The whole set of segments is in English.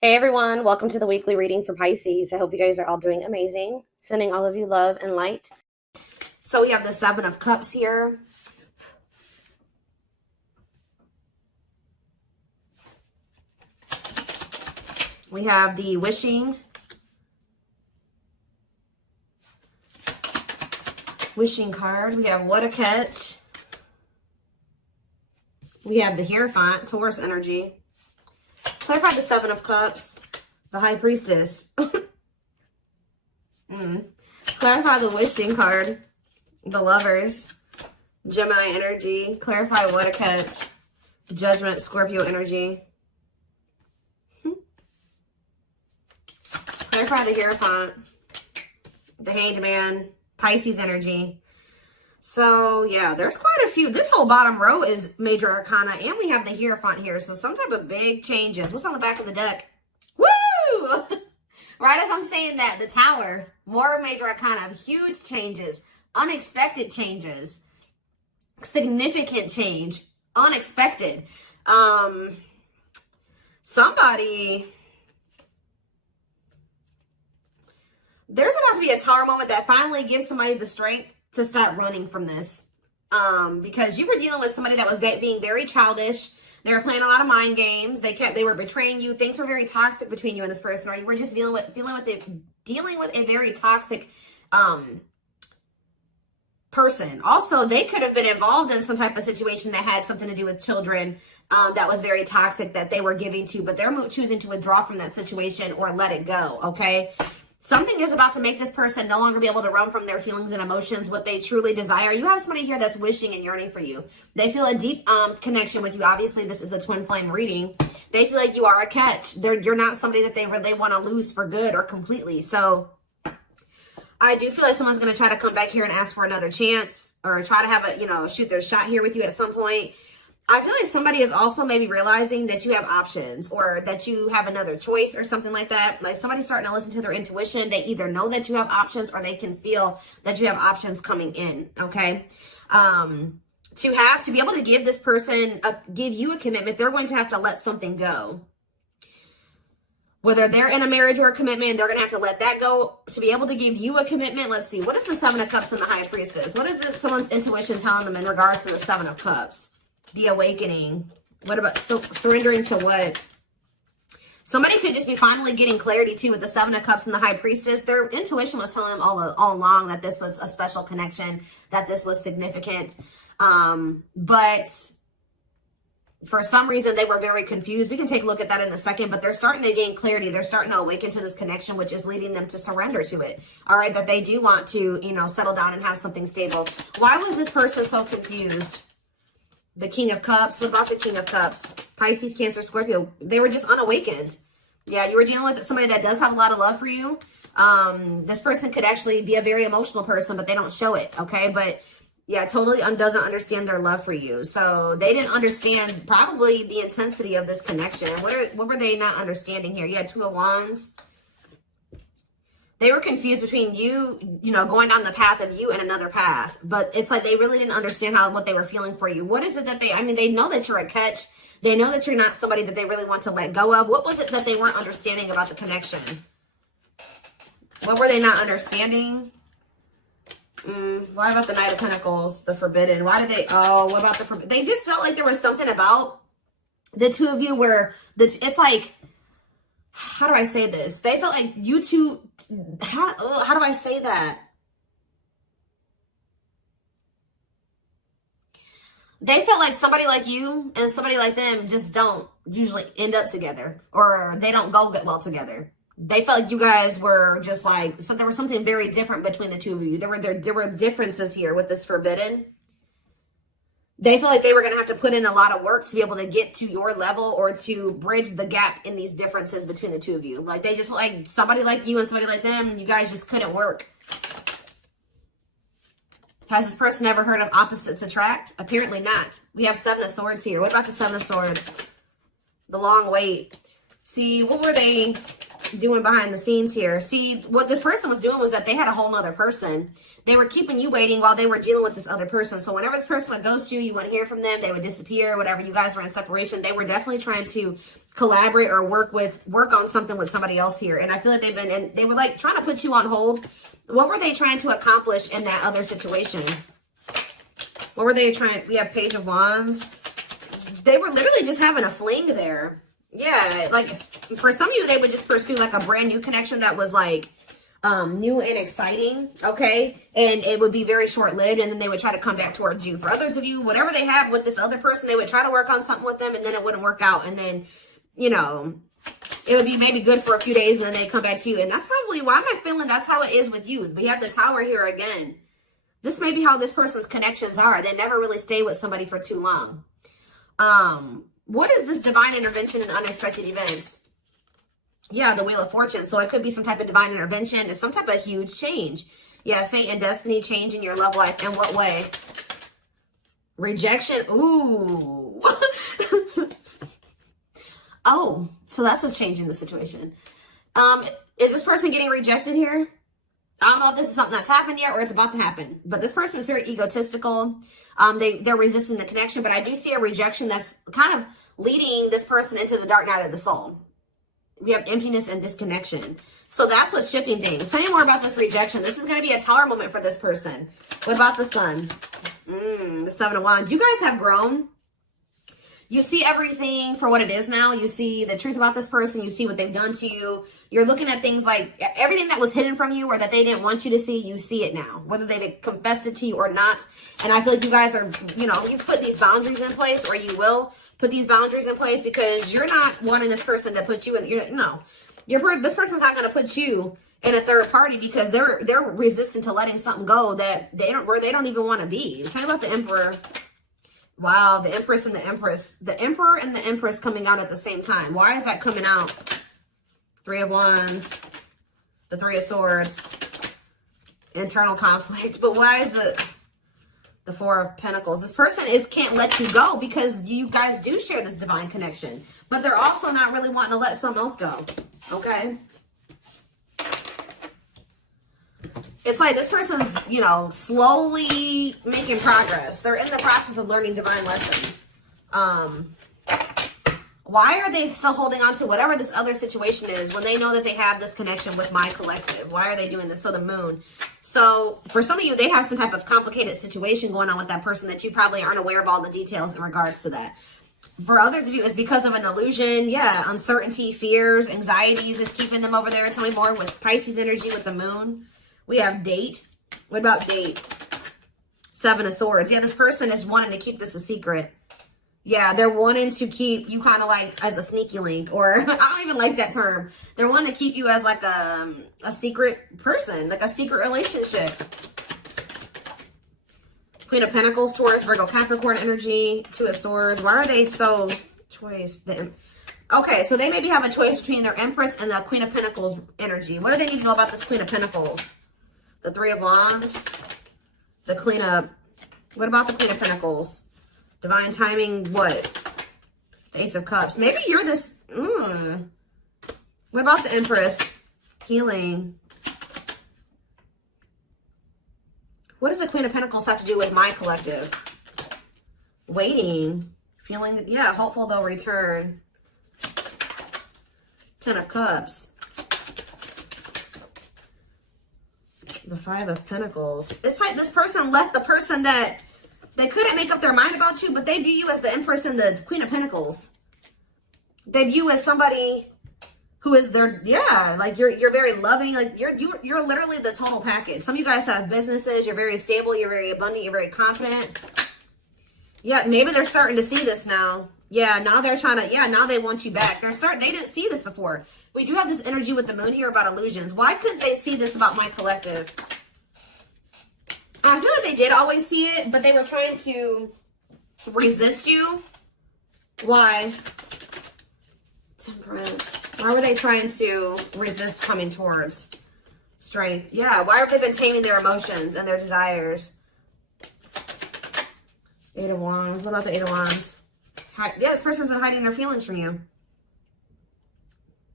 Hey everyone, welcome to the weekly reading for Pisces. I hope you guys are all doing amazing. Sending all of you love and light. So we have the Seven of Cups here. We have the wishing card. We have what a catch. We have the Hierophant, Taurus energy. Clarify the Seven of Cups, the High Priestess. Clarify the wishing card, the Lovers, Gemini energy. Clarify what a catch, Judgment, Scorpio energy. Clarify the Hierophant, the Hanged Man, Pisces energy. So, yeah, there's quite a few. This whole bottom row is major arcana, and we have the Hierophant here. So, some type of big changes. What's on the back of the deck? Woo! Right as I'm saying that, the Tower, more major arcana, huge changes, unexpected changes, significant change, unexpected. Somebody... There's about to be a Tower moment that finally gives somebody the strength to stop running from this. Because you were dealing with somebody that was being very childish. They were playing a lot of mind games. They were betraying you. Things were very toxic between you and this person, or you were just dealing with a very toxic person. Also, they could have been involved in some type of situation that had something to do with children that was very toxic that they were giving to, but they're choosing to withdraw from that situation or let it go, okay? Something is about to make this person no longer be able to run from their feelings and emotions, what they truly desire. You have somebody here that's wishing and yearning for you. They feel a deep connection with you. Obviously, this is a twin flame reading. They feel like you are a catch. You're not somebody that they want to lose for good or completely. So I do feel like someone's going to try to come back here and ask for another chance or try to have a, shoot their shot here with you at some point. I feel like somebody is also maybe realizing that you have options or that you have another choice or something like that. Like somebody's starting to listen to their intuition. They either know that you have options or they can feel that you have options coming in, okay? To be able to give this person, give you a commitment, they're going to have to let something go. Whether they're in a marriage or a commitment, they're going to have to let that go to be able to give you a commitment. Let's see. What is the Seven of Cups and the High Priestess? What is someone's intuition telling them in regards to the Seven of Cups? The awakening. What about surrendering to what? Somebody could just be finally getting clarity too with the Seven of Cups and the High Priestess. Their intuition was telling them all along that this was a special connection, that this was significant. But for some reason, they were very confused. We can take a look at that in a second, but they're starting to gain clarity. They're starting to awaken to this connection, which is leading them to surrender to it. All right, that they do want to, settle down and have something stable. Why was this person so confused? The King of Cups. What about the King of Cups? Pisces, Cancer, Scorpio. They were just unawakened. Yeah, you were dealing with somebody that does have a lot of love for you. This person could actually be a very emotional person, but they don't show it, okay? But yeah, totally doesn't understand their love for you. So they didn't understand probably the intensity of this connection. What were they not understanding here? You had Two of Wands. They were confused between you, going down the path of you and another path. But it's like they really didn't understand what they were feeling for you. What is it that they know that you're a catch. They know that you're not somebody that they really want to let go of. What was it that they weren't understanding about the connection? What were they not understanding? Why about the Knight of Pentacles, the Forbidden? Why did they, what about the Forbidden? They just felt like there was something about the two of you where, it's like, how do I say this? They felt like you two, how do I say that? They felt like somebody like you and somebody like them just don't usually end up together, or they don't go well together. They felt like you guys were just like, there was something very different between the two of you. There were differences here with this Forbidden. They feel like they were going to have to put in a lot of work to be able to get to your level or to bridge the gap in these differences between the two of you. Like they just like somebody like you and somebody like them, you guys just couldn't work. Has this person ever heard of opposites attract? Apparently not. We have Seven of Swords here. What about the Seven of Swords? The long wait. See, what were they? doing behind the scenes here? See, what this person was doing was that they had a whole nother person. They were keeping you waiting while they were dealing with this other person. So whenever this person would ghost you, you wouldn't hear from them. They would disappear, whatever. You guys were in separation. They were definitely trying to collaborate or work on something with somebody else here. And I feel like they were like trying to put you on hold. What were they trying to accomplish in that other situation? What were they trying? We have Page of Wands. They were literally just having a fling there. Yeah, like for some of you, they would just pursue like a brand new connection that was like new and exciting, okay? And it would be very short-lived, and then they would try to come back towards you. For others of you, whatever they have with this other person, they would try to work on something with them, and then it wouldn't work out. And then, you know, it would be maybe good for a few days, and then they come back to you. And that's probably why I'm feeling that's how it is with you. We have the Tower here again. This may be how this person's connections are. They never really stay with somebody for too long. What is this divine intervention and unexpected events? Yeah, the Wheel of Fortune. So it could be some type of divine intervention. It's some type of huge change. Yeah, fate and destiny change in your love life. In what way? Rejection. Ooh. Oh, so that's what's changing the situation. Is this person getting rejected here? I don't know if this is something that's happened yet or it's about to happen. But this person is very egotistical. They're resisting the connection. But I do see a rejection that's kind of leading this person into the dark night of the soul. We have emptiness and disconnection. So that's what's shifting things. Tell me more about this rejection. This is going to be a Tower moment for this person. What about the Sun? The Seven of Wands. You guys have grown. You see everything for what it is now. You see the truth about this person. You see what they've done to you. You're looking at things like everything that was hidden from you or that they didn't want you to see, you see it now. Whether they've confessed it to you or not. And I feel like you guys are, you know, you've put these boundaries in place, or you will put these boundaries in place, because you're not wanting this person to put you in, this person's not going to put you in a third party, because they're resistant to letting something go that they don't even want to be. Tell me about the Emperor. Wow, the Empress and the Empress. The Emperor and the Empress coming out at the same time. Why is that coming out? Three of Wands, the Three of Swords, internal conflict. But why is the Four of Pentacles? This person can't let you go, because you guys do share this divine connection. But they're also not really wanting to let something else go. Okay? It's like this person's, you know, slowly making progress. They're in the process of learning divine lessons. Why are they still holding on to whatever this other situation is when they know that they have this connection with my collective? Why are they doing this? So the Moon. So for some of you, they have some type of complicated situation going on with that person that you probably aren't aware of all the details in regards to that. For others of you, it's because of an illusion. Yeah, uncertainty, fears, anxieties is keeping them over there. Tell me more with Pisces energy with the Moon. We have Date. What about Date? Seven of Swords. Yeah, this person is wanting to keep this a secret. Yeah, they're wanting to keep you kind of like as a sneaky link, or I don't even like that term. They're wanting to keep you as like a secret person, like a secret relationship. Queen of Pentacles, Taurus, Virgo, Capricorn energy, Two of Swords. Why are they so choice? Okay, so they maybe have a choice between their Empress and the Queen of Pentacles energy. What do they need to know about this Queen of Pentacles? The Three of Wands, the Queen of, what about the Queen of Pentacles? Divine timing, what? The Ace of Cups. Maybe you're this, What about the Empress? Healing. What does the Queen of Pentacles have to do with my collective? Waiting. Feeling, yeah, hopeful they'll return. Ten of Cups. The Five of Pentacles. It's like this person left the person that they couldn't make up their mind about you, but they view you as the Empress and the Queen of Pentacles. They view you as somebody who is their, yeah, like you're very loving, like you're literally the total package. Some of you guys have businesses, you're very stable, you're very abundant, you're very confident. Yeah, maybe they're starting to see this now. Yeah, now they're trying to, yeah, now they want you back. They didn't see this before. We do have this energy with the Moon here about illusions. Why couldn't they see this about my collective? I feel like they did always see it, but they were trying to resist you. Why? Temperance. Why were they trying to resist coming towards Strength? Yeah, why have they been taming their emotions and their desires? Eight of Wands. What about the Eight of Wands? Yeah, this person's been hiding their feelings from you.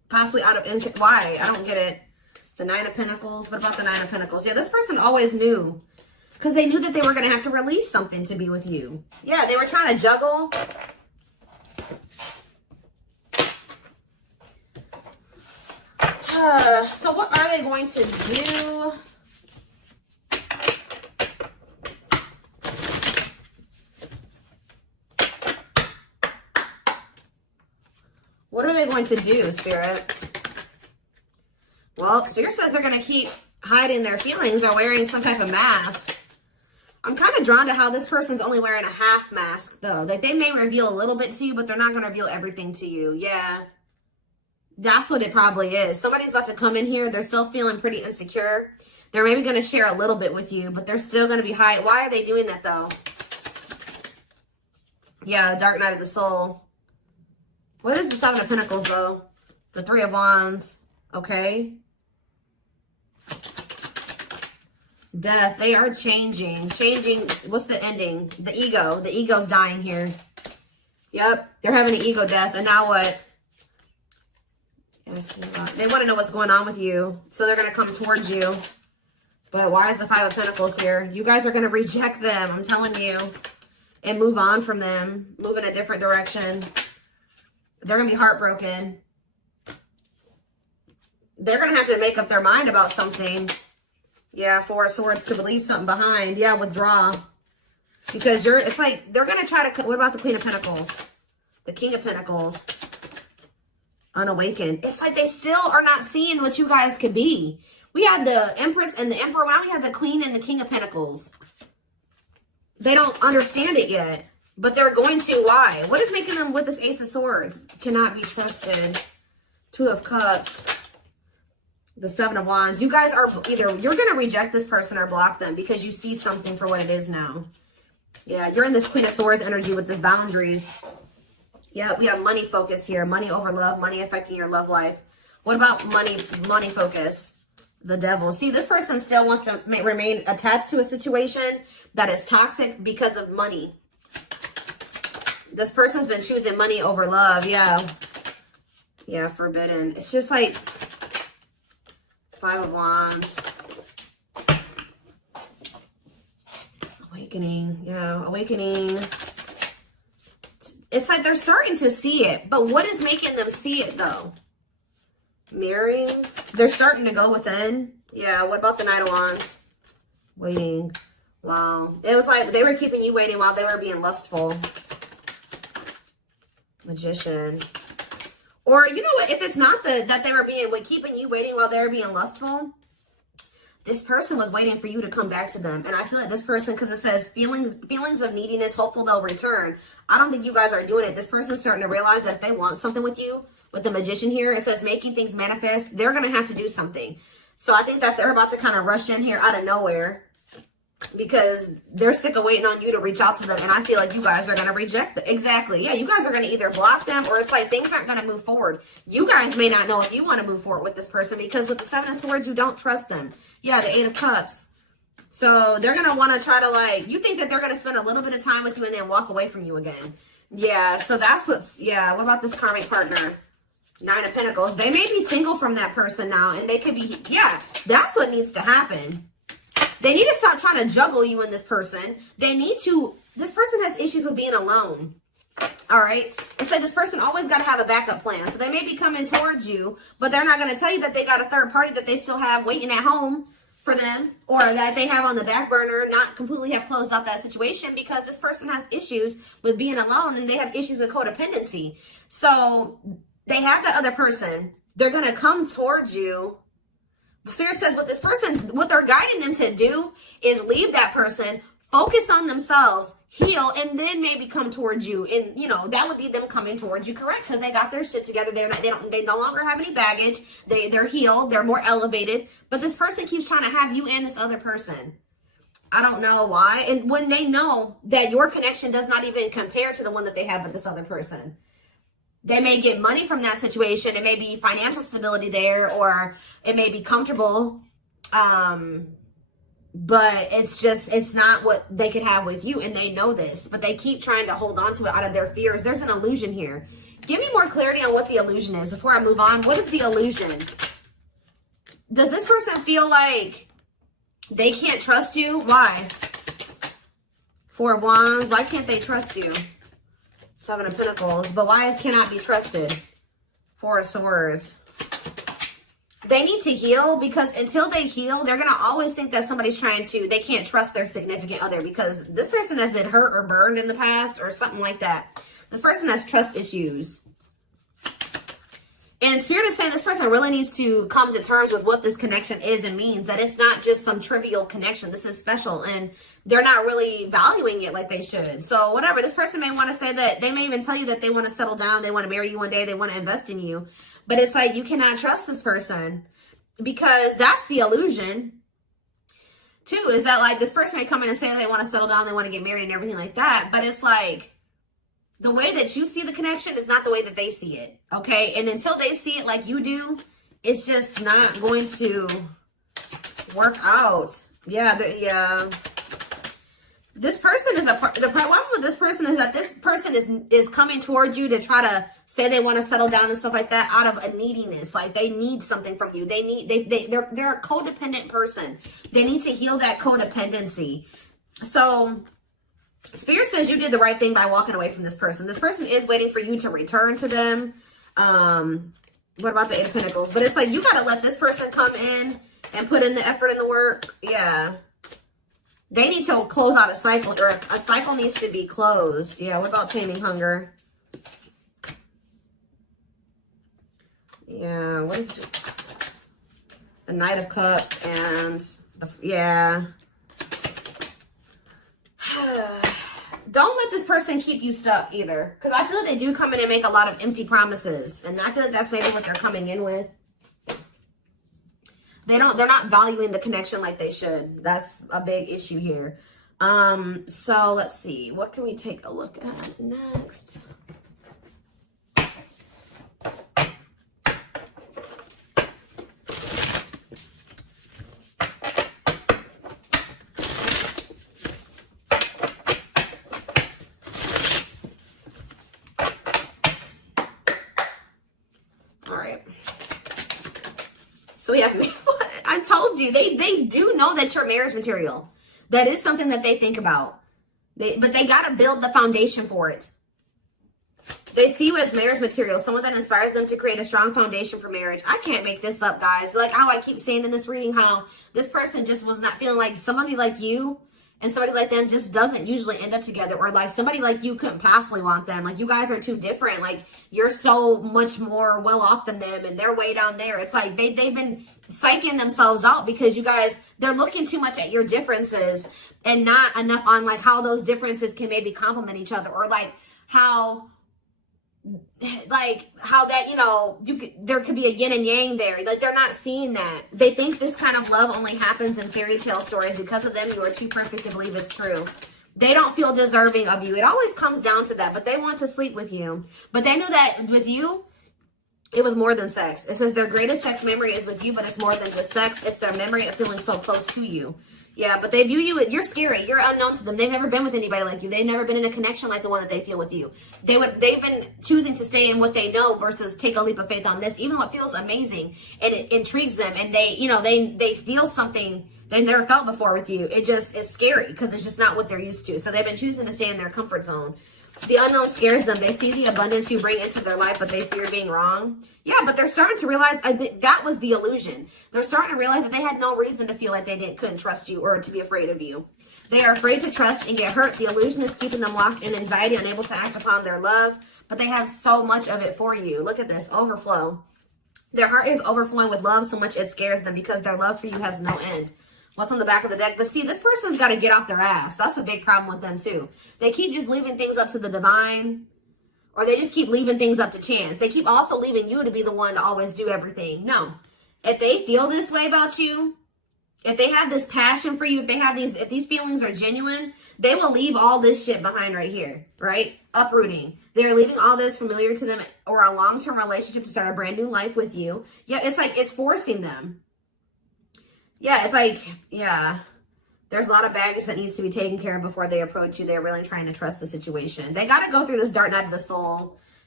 Possibly out of, why? I don't get it. The Nine of Pentacles. What about the Nine of Pentacles? Yeah, this person always knew. Because they knew that they were going to have to release something to be with you. Yeah, they were trying to juggle. So what are they going to do? What are they going to do, Spirit? Well, Spirit says they're going to keep hiding their feelings or wearing some type of mask. I'm kind of drawn to how this person's only wearing a half mask, though. Like, they may reveal a little bit to you, but they're not going to reveal everything to you. Yeah. That's what it probably is. Somebody's about to come in here. They're still feeling pretty insecure. They're maybe going to share a little bit with you, but they're still going to be hiding. Why are they doing that, though? Yeah, Dark Night of the Soul. What is the Seven of Pentacles, though? The Three of Wands. Okay. Death. They are changing. Changing. What's the ending? The ego. The ego's dying here. Yep. They're having an ego death. And now what? They want to know what's going on with you. So they're going to come towards you. But why is the Five of Pentacles here? You guys are going to reject them. I'm telling you. And move on from them. Move in a different direction. They're going to be heartbroken. They're going to have to make up their mind about something. Yeah, Four of Swords to leave something behind. Yeah, withdraw. Because it's like, they're going to try to, what about the Queen of Pentacles? The King of Pentacles. Unawakened. It's like they still are not seeing what you guys could be. We had the Empress and the Emperor. Now we have the Queen and the King of Pentacles. They don't understand it yet. But they're going to. Why? What is making them with this Ace of Swords? Cannot be trusted. Two of Cups. The Seven of Wands. You guys are either, you're going to reject this person or block them because you see something for what it is now. Yeah, you're in this Queen of Swords energy with this boundaries. Yeah, we have money focus here. Money over love. Money affecting your love life. What about money focus? The Devil. See, this person still wants to remain attached to a situation that is toxic because of money. This person's been choosing money over love. Yeah. Yeah, forbidden. It's just like Five of Wands. Awakening. Yeah, awakening. It's like they're starting to see it. But what is making them see it, though? Mirroring. They're starting to go within. Yeah, what about the Knight of Wands? Waiting. Wow. It was like they were keeping you waiting while they were being lustful. Magician. Or, you know what? If it's not that they were keeping you waiting while they were being lustful, this person was waiting for you to come back to them. And I feel like this person, because it says feelings of neediness, hopeful they'll return. I don't think you guys are doing it. This person's starting to realize that if they want something with you, with the Magician here, it says making things manifest, they're going to have to do something. So I think that they're about to kind of rush in here out of nowhere because they're sick of waiting on you to reach out to them. And I feel like you guys are going to reject them. Exactly. Yeah, you guys are going to either block them or it's like things aren't going to move forward. You guys may not know if you want to move forward with this person because with the Seven of Swords, you don't trust them. Yeah, the Eight of Cups. So they're going to want to try to like, you think that they're going to spend a little bit of time with you and then walk away from you again. Yeah, so that's what's, yeah, what about this karmic partner? Nine of Pentacles. They may be single from that person now and they could be, yeah, that's what needs to happen. They need to stop trying to juggle you and this person. They need to, this person has issues with being alone. All right. It's like this person always got to have a backup plan. So they may be coming towards you, but they're not going to tell you that they got a third party that they still have waiting at home for them or that they have on the back burner, not completely have closed out that situation because this person has issues with being alone and they have issues with codependency. So they have the other person. They're going to come towards you. Spirit says what this person, what they're guiding them to do is leave that person, focus on themselves, heal, and then maybe come towards you. And, you know, that would be them coming towards you, correct? Because they got their shit together. They no longer have any baggage. They're healed. They're more elevated. But this person keeps trying to have you and this other person. I don't know why. And when they know that your connection does not even compare to the one that they have with this other person. They may get money from that situation. It may be financial stability there, or it may be comfortable. But it's not what they could have with you. And they know this, but they keep trying to hold on to it out of their fears. There's an illusion here. Give me more clarity on what the illusion is before I move on. What is the illusion? Does this person feel like they can't trust you? Why? Four of Wands. Why can't they trust you? Seven of Pentacles. But why cannot be trusted? Four of Swords. They need to heal, because until they heal, they're going to always think that somebody's trying to, they can't trust their significant other, because this person has been hurt or burned in the past or something like that. This person has trust issues. And Spirit is saying this person really needs to come to terms with what this connection is and means. That it's not just some trivial connection. This is special, and they're not really valuing it like they should. So whatever, this person may want to say that, they may even tell you that they want to settle down, they want to marry you one day, they want to invest in you. But it's like, you cannot trust this person, because that's the illusion. Two, is that like this person may come in and say they want to settle down, they want to get married and everything like that. But it's like, the way that you see the connection is not the way that they see it. Okay. And until they see it like you do, it's just not going to work out. Yeah. Yeah. This person is the problem with this person is that this person is coming towards you to try to say they want to settle down and stuff like that out of a neediness. Like they need something from you. They're a codependent person. They need to heal that codependency. So Spirit says you did the right thing by walking away from this person. This person is waiting for you to return to them. What about the Eight of Pentacles? But it's like, you got to let this person come in and put in the effort and the work. Yeah. They need to close out a cycle, or a cycle needs to be closed. Yeah, what about taming hunger? Yeah, what is it? The Knight of Cups and yeah. Don't let this person keep you stuck either, because I feel like they do come in and make a lot of empty promises, and I feel like that's maybe what they're coming in with. They're not valuing the connection like they should. That's a big issue here. So let's see. What can we take a look at next? All right. So we have, I told you, they do know that you're marriage material. That is something that they think about. But they got to build the foundation for it. They see you as marriage material, someone that inspires them to create a strong foundation for marriage. I can't make this up, guys. Like how I keep saying in this reading, how this person just was not feeling like somebody like you and somebody like them just doesn't usually end up together, or like somebody like you couldn't possibly want them. Like you guys are too different. Like you're so much more well off than them, and they're way down there. It's like they've been psyching themselves out because you guys, they're looking too much at your differences and not enough on like how those differences can maybe complement each other, or like how that, you know, there could be a yin and yang there. Like they're not seeing that. They think this kind of love only happens in fairy tale stories. Because of them, you are too perfect to believe it's true. They don't feel deserving of you. It always comes down to that, but they want to sleep with you. But they knew that with you, it was more than sex. It says their greatest sex memory is with you, but it's more than just sex. It's their memory of feeling so close to you. Yeah, but they view you, you're scary. You're unknown to them. They've never been with anybody like you. They've never been in a connection like the one that they feel with you. They've been choosing to stay in what they know versus take a leap of faith on this, even though it feels amazing and it intrigues them. And they, you know, they feel something they never felt before with you. It just is scary because it's just not what they're used to. So they've been choosing to stay in their comfort zone. The unknown scares them. They see the abundance you bring into their life, but they fear being wrong. Yeah, but they're starting to realize that was the illusion. They're starting to realize that they had no reason to feel like they couldn't trust you or to be afraid of you. They are afraid to trust and get hurt. The illusion is keeping them locked in anxiety, unable to act upon their love, but they have so much of it for you. Look at this, overflow. Their heart is overflowing with love so much it scares them because their love for you has no end. What's on the back of the deck? But see, this person's got to get off their ass. That's a big problem with them too. They keep just leaving things up to the divine, or they just keep leaving things up to chance. They keep also leaving you to be the one to always do everything. No. If they feel this way about you, if they have this passion for you, if these feelings are genuine, they will leave all this shit behind right here, right? Uprooting. They're leaving all this familiar to them or a long-term relationship to start a brand new life with you. Yeah, it's like it's forcing them. Yeah, it's like, yeah, there's a lot of baggage that needs to be taken care of before they approach you. They're really trying to trust the situation. They got to go through this dark night of the soul.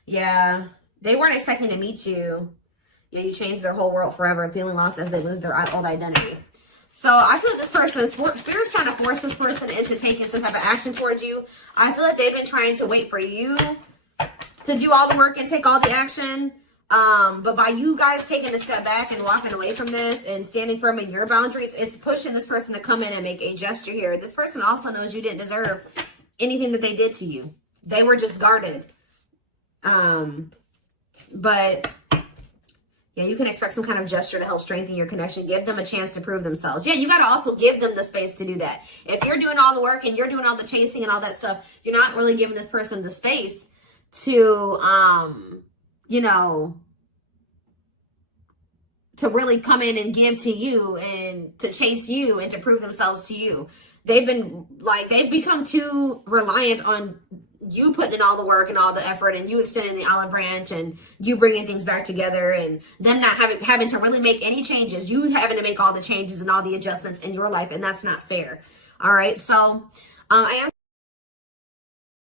Yeah, they weren't expecting to meet you. Yeah, you changed their whole world forever, feeling lost as they lose their old identity. So I feel like this person, Spirit's trying to force this person into taking some type of action towards you. I feel like they've been trying to wait for you to do all the work and take all the action. But by you guys taking a step back and walking away from this and standing firm in your boundaries, it's pushing this person to come in and make a gesture here. This person also knows you didn't deserve anything that they did to you. They were just guarded. But yeah, you can expect some kind of gesture to help strengthen your connection. Give them a chance to prove themselves. Yeah, you got to also give them the space to do that. If you're doing all the work and you're doing all the chasing and all that stuff, you're not really giving this person the space to, you know, to really come in and give to you and to chase you and to prove themselves to you. They've become too reliant on you putting in all the work and all the effort and you extending the olive branch and you bringing things back together and then not having to really make any changes. You having to make all the changes and all the adjustments in your life, and that's not fair. All right, so I am